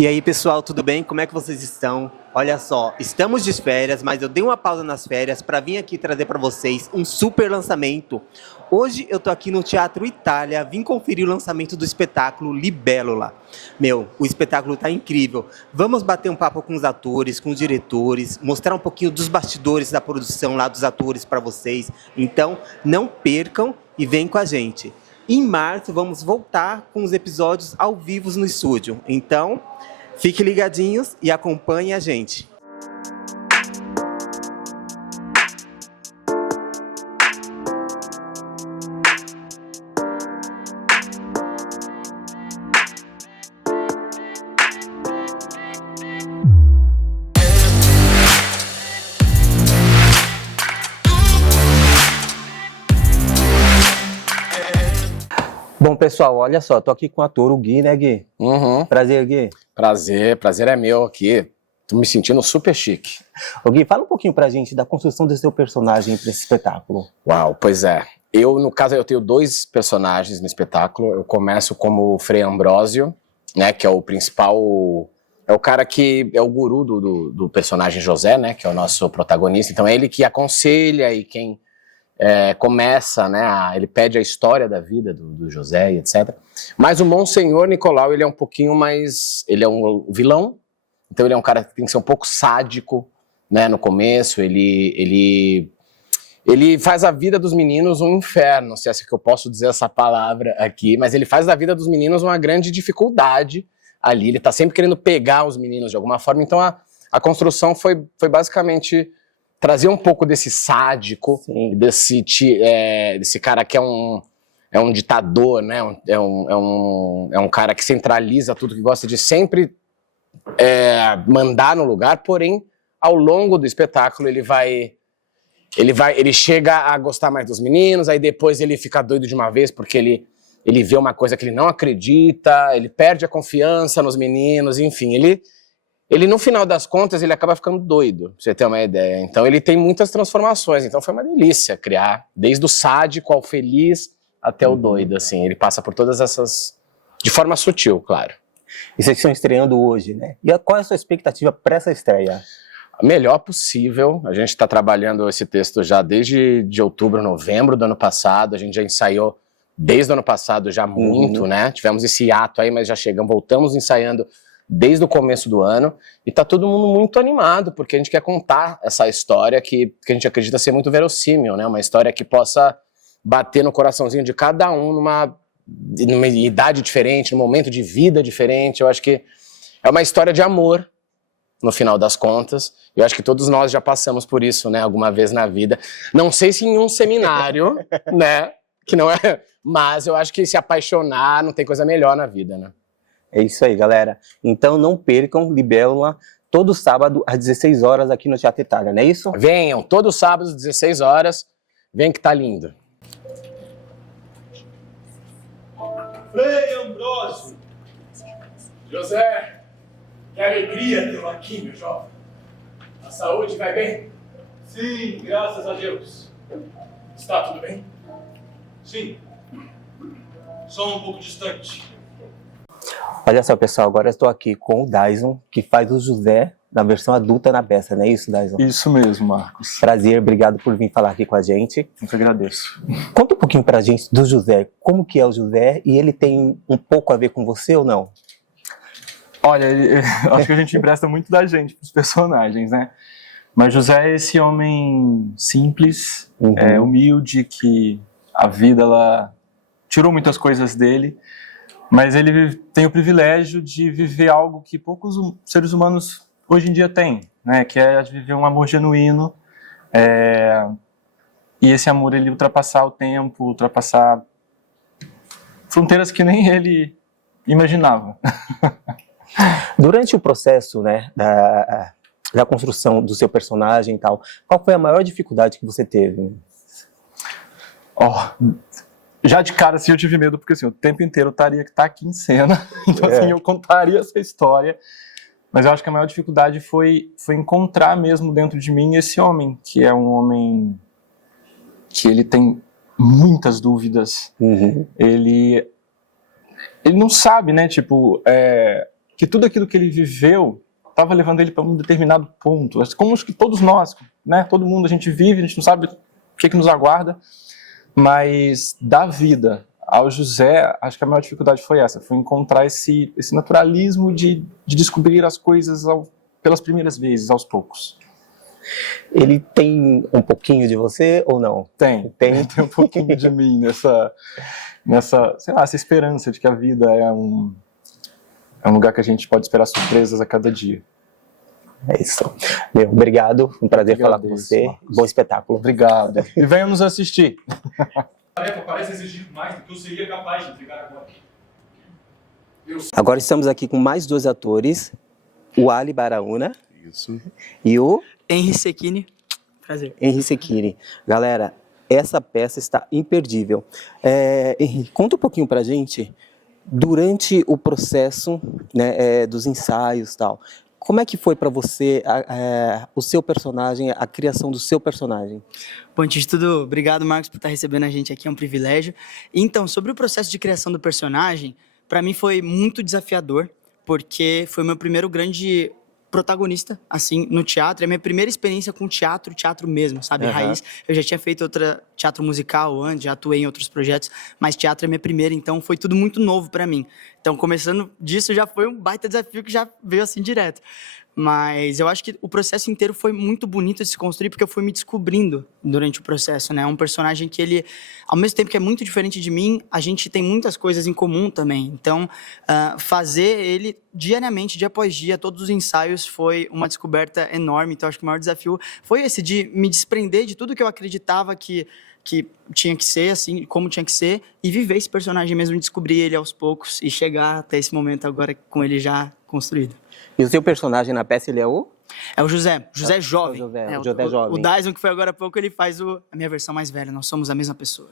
E aí, pessoal, tudo bem? Como é que vocês estão? Olha só, estamos de férias, mas eu dei uma pausa nas férias para vir aqui trazer para vocês um super lançamento. Hoje eu tô aqui no Teatro Itália, vim conferir o lançamento do espetáculo Libélula. O espetáculo tá incrível. Vamos bater um papo com os atores, com os diretores, mostrar um pouquinho dos bastidores da produção lá dos atores para vocês. Então, não percam e vem com a gente. Em março, vamos voltar com os episódios ao vivo no estúdio. Então, fiquem ligadinhos e acompanhem a gente. Bom, pessoal, olha só, tô aqui com o ator, o Gui, né, Gui? Uhum. Prazer, Gui. Prazer é meu aqui. Tô me sentindo super chique. Ô, Gui, fala um pouquinho pra gente da construção desse seu personagem pra esse espetáculo. Uau, pois é. No caso, eu tenho dois personagens no espetáculo. Eu começo como o Frei Ambrósio, né, que é o principal... É o cara que é o guru do personagem José, né, que é o nosso protagonista. Então é ele que aconselha e quem... começa, né, ele pede a história da vida do José e etc. Mas o Monsenhor Nicolau, ele é um pouquinho mais... Ele é um vilão, então ele é um cara que tem que ser um pouco sádico, né, no começo. Ele faz a vida dos meninos um inferno, se é que eu posso dizer essa palavra aqui, mas ele faz da vida dos meninos uma grande dificuldade ali. Ele tá sempre querendo pegar os meninos de alguma forma. Então a construção foi basicamente... trazer um pouco desse sádico, desse cara que é um ditador, né? É um cara que centraliza tudo, que gosta de sempre mandar no lugar, porém, ao longo do espetáculo, ele chega a gostar mais dos meninos, aí depois ele fica doido de uma vez, porque ele vê uma coisa que ele não acredita, ele perde a confiança nos meninos, enfim, ele, no final das contas, ele acaba ficando doido, pra você ter uma ideia. Então, ele tem muitas transformações. Então, foi uma delícia criar, desde o sádico ao feliz até o doido, assim. Ele passa por todas essas... de forma sutil, claro. E vocês estão estreando hoje, né? E qual é a sua expectativa para essa estreia? A melhor possível. A gente está trabalhando esse texto já desde outubro, novembro do ano passado. A gente já ensaiou desde o ano passado já muito, né? Tivemos esse ato aí, mas já voltamos ensaiando desde o começo do ano, e tá todo mundo muito animado, porque a gente quer contar essa história que a gente acredita ser muito verossímil, né? Uma história que possa bater no coraçãozinho de cada um numa idade diferente, num momento de vida diferente. Eu acho que é uma história de amor, no final das contas. Eu acho que todos nós já passamos por isso, né? Alguma vez na vida. Não sei se em um seminário, né? Que não é... Mas eu acho que se apaixonar não tem coisa melhor na vida, né? É isso aí, galera. Então não percam Libélula todo sábado às 16 horas aqui no Teatro Itália, não é isso? Venham, todos os sábados às 16 horas. Vem que tá lindo. Frei Ambrósio! José, que alegria tê-lo aqui, meu jovem. A saúde vai bem? Sim, graças a Deus. Está tudo bem? Sim. Só um pouco distante. Olha só, pessoal, agora eu estou aqui com o Dyson, que faz o José na versão adulta na peça, não é isso, Dyson? Isso mesmo, Marcos. Prazer, obrigado por vir falar aqui com a gente. Eu que agradeço. Conta um pouquinho pra gente do José, como que é o José, e ele tem um pouco a ver com você ou não? Olha, acho que a gente empresta muito da gente pros personagens, né? Mas José é esse homem simples, humilde, que a vida, ela tirou muitas coisas dele, mas ele tem o privilégio de viver algo que poucos seres humanos hoje em dia têm, né? Que é viver um amor genuíno, e esse amor ele ultrapassar o tempo, ultrapassar fronteiras que nem ele imaginava. Durante o processo, né, da construção do seu personagem e tal, qual foi a maior dificuldade que você teve? Já de cara, assim, eu tive medo, porque assim, o tempo inteiro eu teria que estar aqui em cena, então assim, eu contaria essa história, mas eu acho que a maior dificuldade foi encontrar mesmo dentro de mim esse homem, que é um homem que ele tem muitas dúvidas, ele não sabe, né, tipo, que tudo aquilo que ele viveu estava levando ele para um determinado ponto. Como acho que todos nós, né? Todo mundo, a gente vive, a gente não sabe o que nos aguarda, mas da vida ao José, acho que a maior dificuldade foi essa, foi encontrar esse naturalismo de descobrir as coisas pelas primeiras vezes, aos poucos. Ele tem um pouquinho de você ou não? Tem um pouquinho de mim sei lá, essa esperança de que a vida é um lugar que a gente pode esperar surpresas a cada dia. É isso. Meu, obrigado, um prazer falar com você. Marcos. Bom espetáculo. Obrigado. E venha nos assistir. A tarefa parece exigir mais do que eu seria capaz de entregar agora. Agora estamos aqui com mais 2 atores, o Ali Baraúna e o Henry Sekine. Prazer. Henry Sekine. Galera, essa peça está imperdível. Henry, conta um pouquinho pra gente, durante o processo, né, dos ensaios e tal, como é que foi para você o seu personagem, a criação do seu personagem? Bom, antes de tudo, obrigado, Marcos, por estar recebendo a gente aqui, é um privilégio. Então, sobre o processo de criação do personagem, para mim foi muito desafiador, porque foi o meu primeiro grande protagonista, assim, no teatro. É a minha primeira experiência com teatro mesmo, sabe? Uhum. Raiz. Eu já tinha feito teatro musical antes, já atuei em outros projetos, mas teatro é minha primeira, então foi tudo muito novo para mim. Então, começando disso, já foi um baita desafio que já veio assim direto. Mas eu acho que o processo inteiro foi muito bonito de se construir, porque eu fui me descobrindo durante o processo, né? É um personagem que ele, ao mesmo tempo que é muito diferente de mim, a gente tem muitas coisas em comum também. Então, fazer ele diariamente, dia após dia, todos os ensaios, foi uma descoberta enorme. Então, acho que o maior desafio foi esse, de me desprender de tudo que eu acreditava que tinha que ser, assim, como tinha que ser, e viver esse personagem mesmo, descobrir ele aos poucos e chegar até esse momento agora com ele já construído. E o seu personagem na peça, ele é o? É o José Jovem. O José Jovem. O Dyson, que foi agora há pouco, ele faz a minha versão mais velha. Nós somos a mesma pessoa.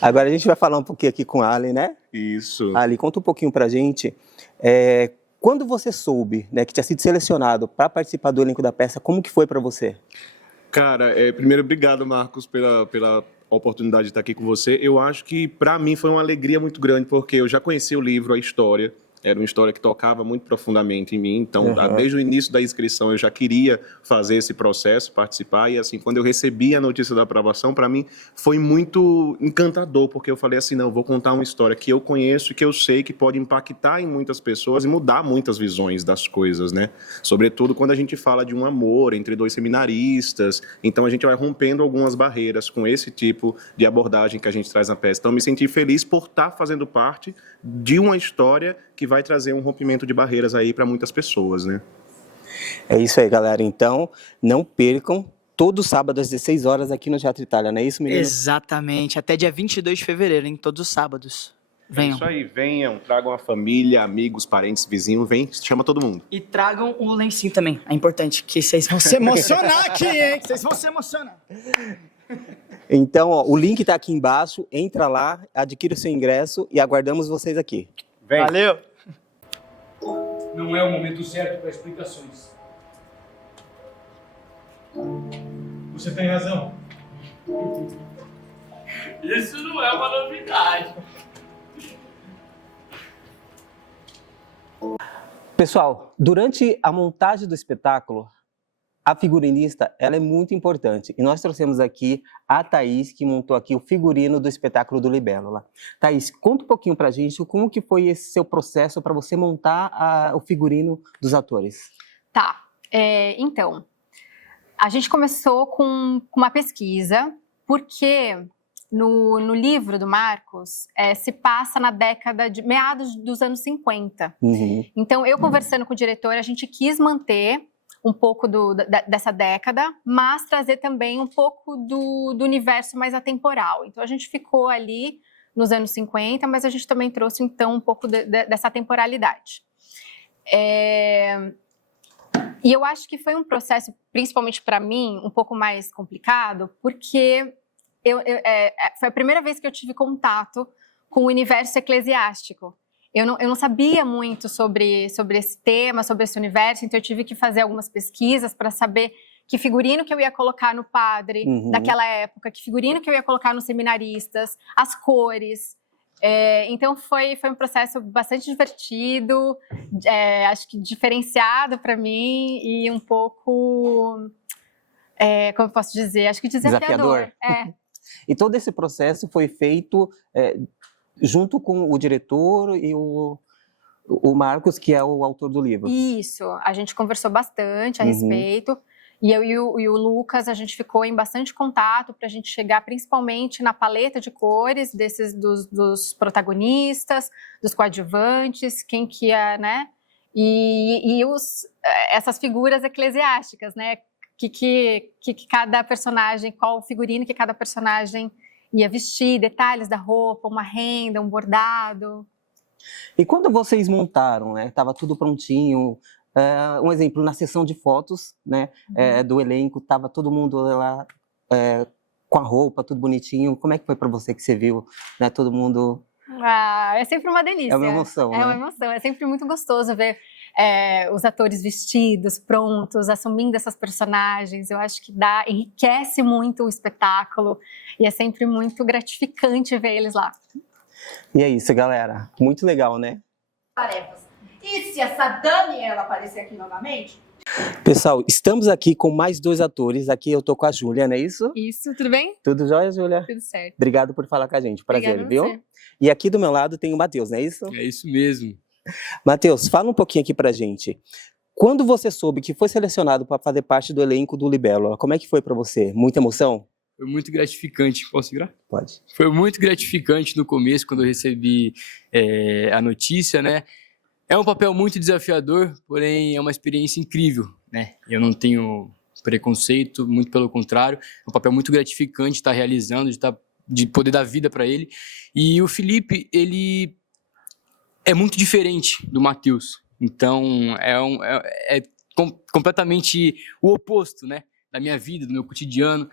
Agora a gente vai falar um pouquinho aqui com a Ali, né? Isso. Ali, conta um pouquinho pra gente. Quando você soube, né, que tinha sido selecionado para participar do elenco da peça, como que foi para você? Cara, primeiro, obrigado, Marcos, pela oportunidade de estar aqui com você. Eu acho que, para mim, foi uma alegria muito grande, porque eu já conheci o livro, a história. Era uma história que tocava muito profundamente em mim. Então, desde o início da inscrição, eu já queria fazer esse processo, participar. E, assim, quando eu recebi a notícia da aprovação, para mim, foi muito encantador, porque eu falei assim, não, eu vou contar uma história que eu conheço e que eu sei que pode impactar em muitas pessoas e mudar muitas visões das coisas, né? Sobretudo quando a gente fala de um amor entre 2 seminaristas. Então, a gente vai rompendo algumas barreiras com esse tipo de abordagem que a gente traz na peça. Então, me senti feliz por estar fazendo parte de uma história que vai trazer um rompimento de barreiras aí para muitas pessoas, né? É isso aí, galera. Então, não percam, todo sábado às 16 horas aqui no Teatro Itália, não é isso, menino? Exatamente. Até dia 22 de fevereiro, hein? Todos os sábados. Venham. É isso aí, venham, tragam a família, amigos, parentes, vizinhos, vem, chama todo mundo. E tragam o lencinho também. É importante, que vocês vão se emocionar aqui, hein? Vocês vão se emocionar. Então, ó, o link está aqui embaixo, entra lá, adquira o seu ingresso e aguardamos vocês aqui. Vem. Valeu! Não é o momento certo para explicações. Você tem razão. Isso não é uma novidade. Pessoal, durante a montagem do espetáculo, a figurinista, ela é muito importante. E nós trouxemos aqui a Thaís, que montou aqui o figurino do espetáculo do Libélula. Thaís, conta um pouquinho pra gente como que foi esse seu processo para você montar o figurino dos atores. Tá, então, a gente começou com uma pesquisa, porque no livro do Marcos se passa na década de meados dos anos 50. Uhum. Então, eu conversando com o diretor, a gente quis manter um pouco dessa década, mas trazer também um pouco do universo mais atemporal. Então, a gente ficou ali nos anos 50, mas a gente também trouxe, então, um pouco dessa temporalidade. E eu acho que foi um processo, principalmente para mim, um pouco mais complicado, porque foi a primeira vez que eu tive contato com o universo eclesiástico. Eu não sabia muito sobre esse tema, sobre esse universo, então eu tive que fazer algumas pesquisas para saber que figurino que eu ia colocar no padre daquela época, que figurino que eu ia colocar nos seminaristas, as cores. Então foi um processo bastante divertido, acho que diferenciado para mim e um pouco, como eu posso dizer, acho que desafiador. E todo esse processo foi feito junto com o diretor e o Marcos, que é o autor do livro. Isso, a gente conversou bastante a respeito. E eu e o Lucas, a gente ficou em bastante contato para a gente chegar principalmente na paleta de cores dos protagonistas, dos coadjuvantes, quem que é, né? E essas figuras eclesiásticas, né? Que cada personagem, qual o figurino que cada personagem ia vestir, detalhes da roupa, uma renda, um bordado. E quando vocês montaram, né? Tava tudo prontinho. Um exemplo, na sessão de fotos, né, do elenco, tava todo mundo lá com a roupa, tudo bonitinho. Como é que foi para você que você viu, né, todo mundo... É sempre uma delícia. É uma emoção, É uma emoção, é sempre muito gostoso ver os atores vestidos, prontos, assumindo essas personagens. Eu acho que enriquece muito o espetáculo e é sempre muito gratificante ver eles lá. E é isso, galera. Muito legal, né? Tarefas. E se essa Daniela aparecer aqui novamente? Pessoal, estamos aqui com mais 2 atores. Aqui eu tô com a Júlia, não é isso? Isso, tudo bem? Tudo jóia, Júlia? Tudo certo. Obrigado por falar com a gente. Prazer, Obrigada a viu? você. E aqui do meu lado tem o Matheus, não é isso? É isso mesmo. Matheus, fala um pouquinho aqui pra gente. Quando você soube que foi selecionado para fazer parte do elenco do Libélula, como é que foi para você? Muita emoção? Foi muito gratificante. Posso virar? Pode. Foi muito gratificante no começo, quando eu recebi a notícia, né? É um papel muito desafiador, porém é uma experiência incrível, né? Eu não tenho preconceito, muito pelo contrário. É um papel muito gratificante estar realizando, de poder dar vida para ele. E o Felipe, ele é muito diferente do Matheus. Então, é completamente o oposto, né? Da minha vida, do meu cotidiano.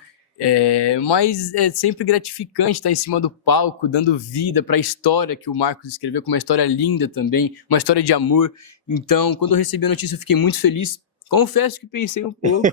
Mas é sempre gratificante estar em cima do palco, dando vida para a história que o Marcos escreveu, com uma história linda também, uma história de amor. Então, quando eu recebi a notícia, eu fiquei muito feliz. Confesso que pensei um pouco,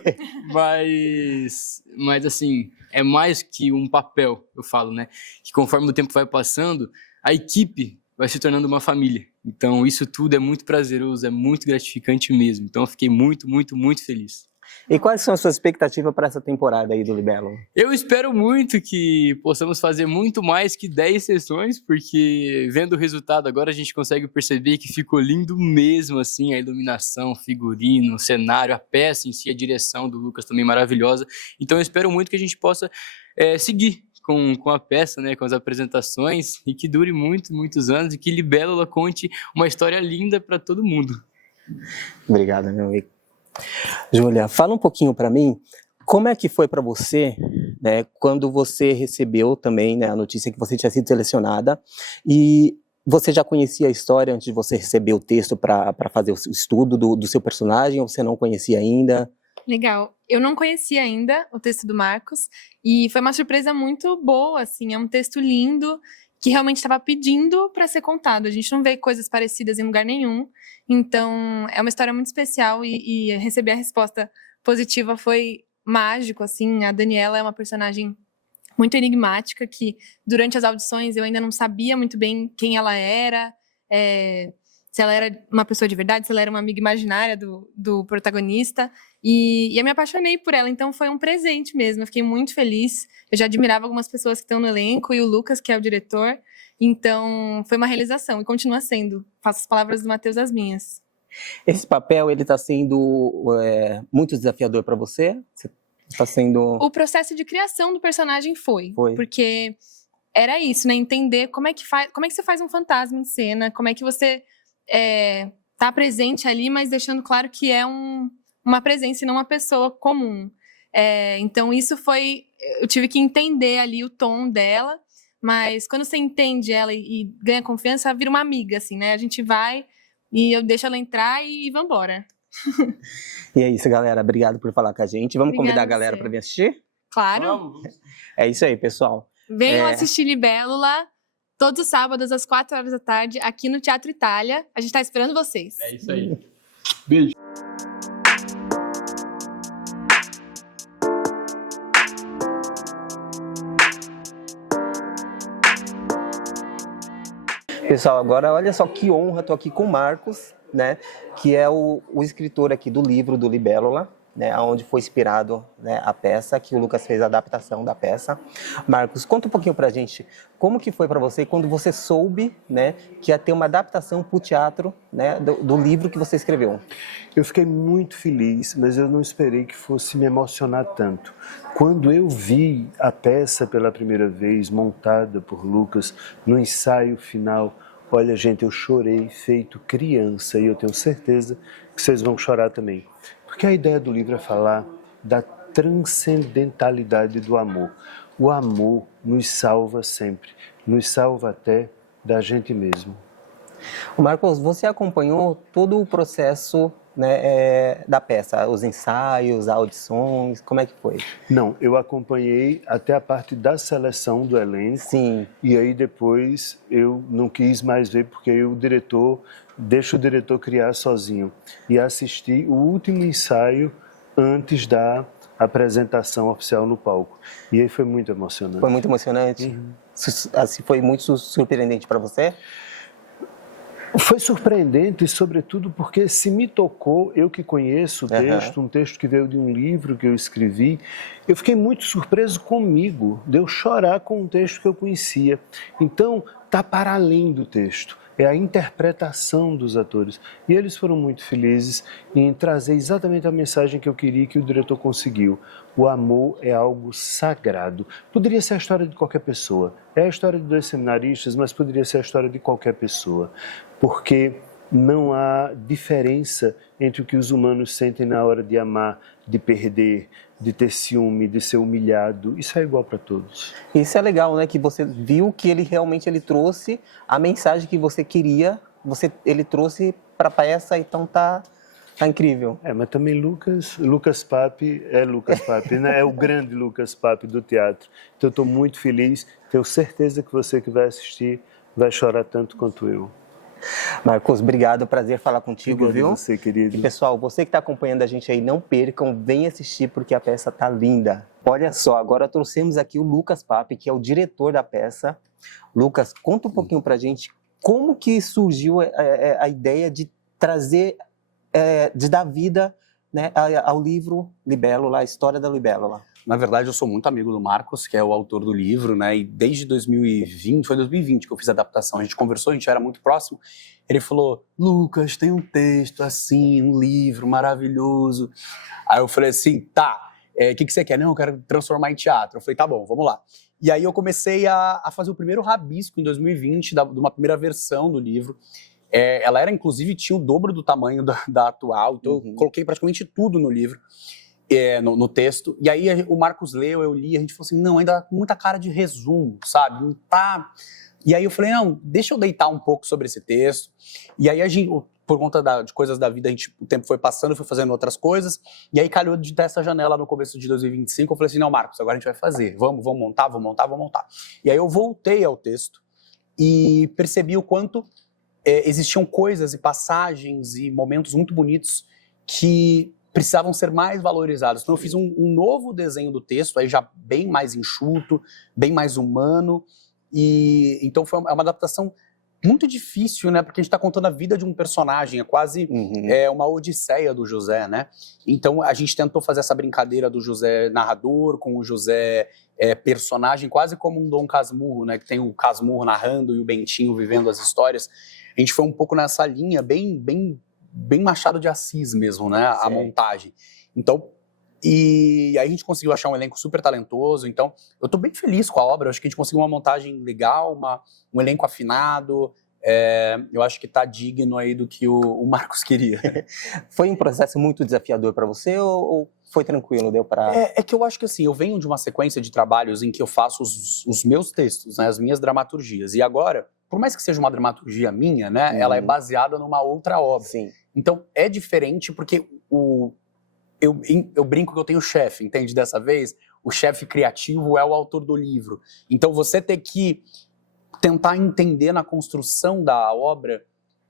mas assim, é mais que um papel, eu falo, né? Que conforme o tempo vai passando, a equipe vai se tornando uma família. Então, isso tudo é muito prazeroso, é muito gratificante mesmo. Então, eu fiquei muito, muito, muito feliz. E quais são as suas expectativas para essa temporada aí do Libélula? Eu espero muito que possamos fazer muito mais que 10 sessões, porque vendo o resultado agora a gente consegue perceber que ficou lindo mesmo, assim, a iluminação, o figurino, o cenário, a peça em si, a direção do Lucas também maravilhosa. Então eu espero muito que a gente possa seguir com a peça, né, com as apresentações, e que dure muitos anos, e que Libélula conte uma história linda para todo mundo. Obrigado, meu amigo. Júlia, fala um pouquinho para mim, como é que foi para você, né, quando você recebeu também, né, a notícia que você tinha sido selecionada, e você já conhecia a história antes de você receber o texto para fazer o estudo do seu personagem, ou você não conhecia ainda? Legal. Eu não conhecia ainda o texto do Marcos e foi uma surpresa muito boa, assim, é um texto lindo que realmente estava pedindo para ser contado. A gente não vê coisas parecidas em lugar nenhum, então é uma história muito especial e receber a resposta positiva foi mágico, assim. A Daniela é uma personagem muito enigmática que durante as audições eu ainda não sabia muito bem quem ela era, se ela era uma pessoa de verdade, se ela era uma amiga imaginária do protagonista, e eu me apaixonei por ela, então foi um presente mesmo, eu fiquei muito feliz. Eu já admirava algumas pessoas que estão no elenco, e o Lucas, que é o diretor, então foi uma realização, e continua sendo. Faço as palavras do Matheus as minhas. Esse papel, ele está sendo muito desafiador para você? Você está sendo... O processo de criação do personagem foi. Porque era isso, né, entender como é que você faz um fantasma em cena, como é que você tá presente ali, mas deixando claro que é uma presença e não uma pessoa comum. Então isso foi... Eu tive que entender ali o tom dela, mas quando você entende ela e ganha confiança, vira uma amiga, assim, né? A gente vai e eu deixo ela entrar e vambora. E é isso, galera. Obrigado por falar com a gente. Vamos convidar a galera para vir assistir? Claro. É isso aí, pessoal. Venham assistir Libélula todos os sábados às 4h aqui no Teatro Itália. A gente tá esperando vocês. É isso aí. Beijo. Pessoal, agora olha só que honra, estou aqui com o Marcos, né, que é o escritor aqui do livro do Libélula, né, onde foi inspirado, né, a peça, que o Lucas fez a adaptação da peça. Marcos, conta um pouquinho pra gente, como que foi para você quando você soube, né, que ia ter uma adaptação para o teatro, né, do livro que você escreveu? Eu fiquei muito feliz, mas eu não esperei que fosse me emocionar tanto. Quando eu vi a peça pela primeira vez, montada por Lucas, no ensaio final, olha, gente, eu chorei feito criança e eu tenho certeza que vocês vão chorar também. Porque a ideia do livro é falar da transcendentalidade do amor. O amor nos salva sempre, nos salva até da gente mesmo. Marcos, você acompanhou todo o processo, né, da peça, os ensaios, audições, como é que foi? Não, eu acompanhei até a parte da seleção do elenco. Sim. E aí depois eu não quis mais ver, porque aí o diretor deixa o diretor criar sozinho. E assisti o último ensaio antes da apresentação oficial no palco. E aí foi muito emocionante. Foi muito emocionante? Uhum. Assim, foi muito surpreendente para você? Foi surpreendente, sobretudo porque se me tocou, eu que conheço o texto, um texto que veio de um livro que eu escrevi, eu fiquei muito surpreso comigo, de eu chorar com um texto que eu conhecia. Então, está para além do texto, é a interpretação dos atores. E eles foram muito felizes em trazer exatamente a mensagem que eu queria, que o diretor conseguiu. O amor é algo sagrado. Poderia ser a história de qualquer pessoa. É a história de dois seminaristas, mas poderia ser a história de qualquer pessoa. Porque não há diferença entre o que os humanos sentem na hora de amar, de perder, de ter ciúme, de ser humilhado. Isso é igual para todos. Isso é legal, né? Que você viu que ele realmente trouxe a mensagem que você queria, ele trouxe para a peça, então tá incrível. Mas também Lucas Pape é Lucas Pape, né? É o grande Lucas Pape do teatro. Então eu estou muito feliz, tenho certeza que você que vai assistir vai chorar tanto quanto eu. Marcos, obrigado, prazer falar contigo, Obrigado viu? a você, querido. E pessoal, você que está acompanhando a gente aí, não percam, vem assistir porque a peça tá linda. Olha só, agora trouxemos aqui o Lucas Pape, que é o diretor da peça. Lucas, conta um pouquinho pra gente como que surgiu a ideia de trazer, de dar vida, né, ao livro Libélula, a história da Libélula. Na verdade, eu sou muito amigo do Marcos, que é o autor do livro, né? E desde 2020, foi 2020 que eu fiz a adaptação. A gente conversou, a gente era muito próximo. Ele falou, Lucas, tem um texto assim, um livro maravilhoso. Aí eu falei assim, tá, o que você quer? Não, eu quero transformar em teatro. Eu falei, tá bom, vamos lá. E aí eu comecei a fazer o primeiro rabisco em 2020, de uma primeira versão do livro. Ela era, inclusive, tinha o dobro do tamanho da atual, então eu coloquei praticamente tudo no livro. No texto, e aí o Marcos leu, eu li, a gente falou assim, não, ainda com muita cara de resumo, sabe, não tá... E aí eu falei, não, deixa eu deitar um pouco sobre esse texto, e aí a gente, por conta de coisas da vida, o tempo foi passando, eu fui fazendo outras coisas, e aí calhou de ter essa janela no começo de 2025, eu falei assim, não, Marcos, agora a gente vai fazer, vamos montar. E aí eu voltei ao texto e percebi o quanto existiam coisas e passagens e momentos muito bonitos que precisavam ser mais valorizados. Então eu fiz um novo desenho do texto, aí já bem mais enxuto, bem mais humano, e então foi uma adaptação muito difícil, né, porque a gente está contando a vida de um personagem, é quase uma odisseia do José, né, então a gente tentou fazer essa brincadeira do José narrador, com o José personagem, quase como um Dom Casmurro, né, que tem o Casmurro narrando e o Bentinho vivendo as histórias. A gente foi um pouco nessa linha, bem Machado de Assis mesmo, né, a montagem. Então, e aí a gente conseguiu achar um elenco super talentoso, então eu tô bem feliz com a obra, eu acho que a gente conseguiu uma montagem legal, um elenco afinado, eu acho que tá digno aí do que o Marcos queria. Foi um processo muito desafiador para você ou foi tranquilo, deu para... É que eu acho que assim, eu venho de uma sequência de trabalhos em que eu faço os meus textos, né, as minhas dramaturgias, e agora, por mais que seja uma dramaturgia minha, né, ela é baseada numa outra obra. Sim. Então, é diferente porque eu brinco que eu tenho chefe, entende? Dessa vez, o chefe criativo é o autor do livro. Então, você ter que tentar entender na construção da obra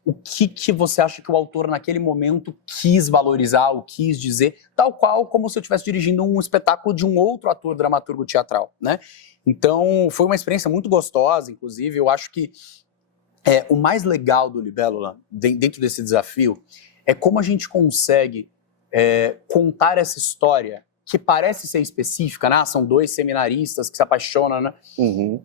o que você acha que o autor naquele momento quis valorizar, ou quis dizer, tal qual como se eu estivesse dirigindo um espetáculo de um outro ator dramaturgo teatral, né? Então, foi uma experiência muito gostosa, inclusive, eu acho que o mais legal do Libélula, dentro desse desafio, é como a gente consegue contar essa história que parece ser específica, né? São dois seminaristas que se apaixonam, né?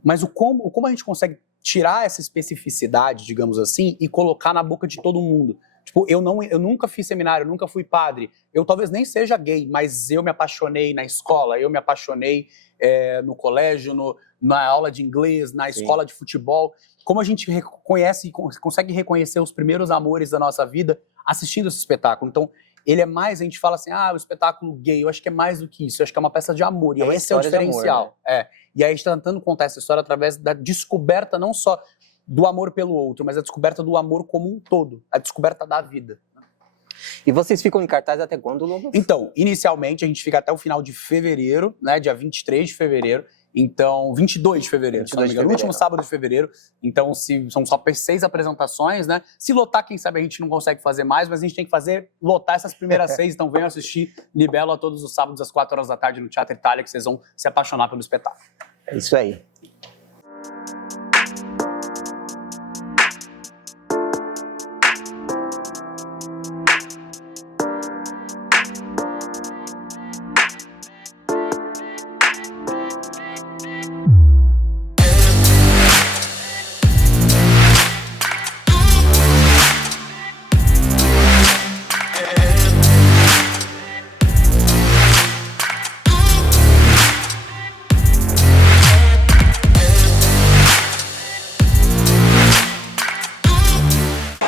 Mas como a gente consegue tirar essa especificidade, digamos assim, e colocar na boca de todo mundo. Tipo, eu nunca fiz seminário, eu nunca fui padre, eu talvez nem seja gay, mas eu me apaixonei na escola, eu me apaixonei no colégio, na aula de inglês, na escola de futebol. Como a gente reconhece e consegue reconhecer os primeiros amores da nossa vida assistindo esse espetáculo. Então, ele é mais, a gente fala assim, o espetáculo gay, eu acho que é mais do que isso, eu acho que é uma peça de amor, e esse é o diferencial. Amor, né? E aí a gente está tentando contar essa história através da descoberta não só do amor pelo outro, mas a descoberta do amor como um todo, a descoberta da vida. E vocês ficam em cartaz até quando, Lucas? Então, inicialmente a gente fica até o final de fevereiro, né, dia 23 de fevereiro, então, 22 de fevereiro, se não me engano, no último sábado de fevereiro. Então, são só 6 apresentações, né? Se lotar, quem sabe a gente não consegue fazer mais, mas a gente tem que lotar essas primeiras 6. Então, venham assistir Libélula todos os sábados às 4 horas da tarde no Teatro Itália, que vocês vão se apaixonar pelo espetáculo. É isso aí.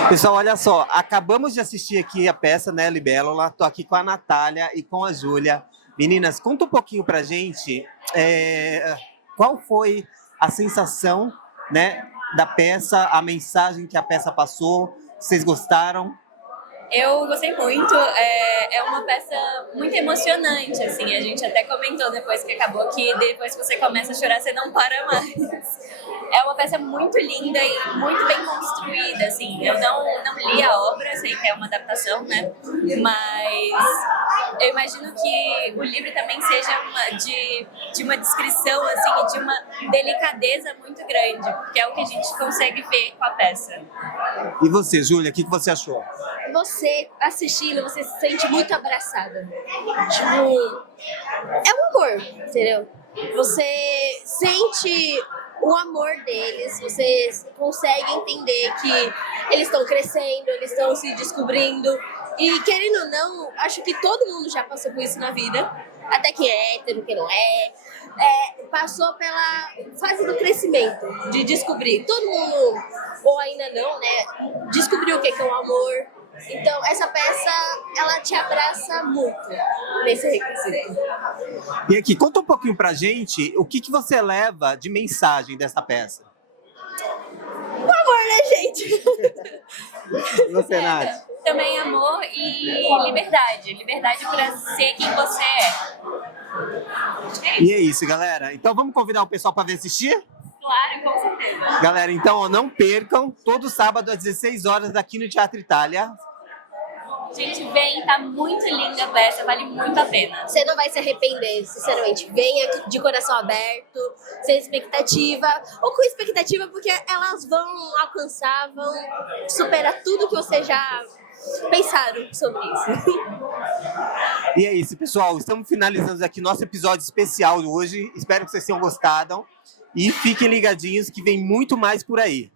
Pessoal, olha só, acabamos de assistir aqui a peça, né, Libélula. Tô aqui com a Natália e com a Júlia. Meninas, conta um pouquinho pra gente qual foi a sensação, né, da peça, a mensagem que a peça passou. Vocês gostaram? Eu gostei muito, é uma peça muito emocionante, assim, a gente até comentou depois que acabou que depois que você começa a chorar, você não para mais. É uma peça muito linda e muito bem construída, assim, eu não li a obra, sei que é uma adaptação, né, mas eu imagino que o livro também seja de uma descrição, assim, de uma delicadeza muito grande, que é o que a gente consegue ver com a peça. E você, Júlia, o que você achou? Você assistindo, você se sente muito abraçada. Tipo, é um amor, entendeu? Você sente o amor deles, você consegue entender que eles estão crescendo, eles estão se descobrindo. E querendo ou não, acho que todo mundo já passou por isso na vida. Até quem é hétero, quem não passou pela fase do crescimento, de descobrir. Todo mundo, ou ainda não, né, descobriu o que é o amor. Então, essa peça, ela te abraça muito nesse requisito. E aqui, conta um pouquinho pra gente o que você leva de mensagem dessa peça. O amor, né, gente? E você, Nath? Também amor e liberdade. Liberdade pra ser quem você é. E é isso, galera. Então, vamos convidar o pessoal pra vir assistir? Claro, com certeza. Galera, então, não percam, todo sábado às 16 horas aqui no Teatro Itália. Gente, vem, tá muito linda a peça, vale muito a pena. Você não vai se arrepender, sinceramente. Venha de coração aberto, sem expectativa, ou com expectativa, porque elas vão alcançar, vão superar tudo que você já pensaram sobre isso. E é isso, pessoal. Estamos finalizando aqui nosso episódio especial de hoje. Espero que vocês tenham gostado. E fiquem ligadinhos que vem muito mais por aí.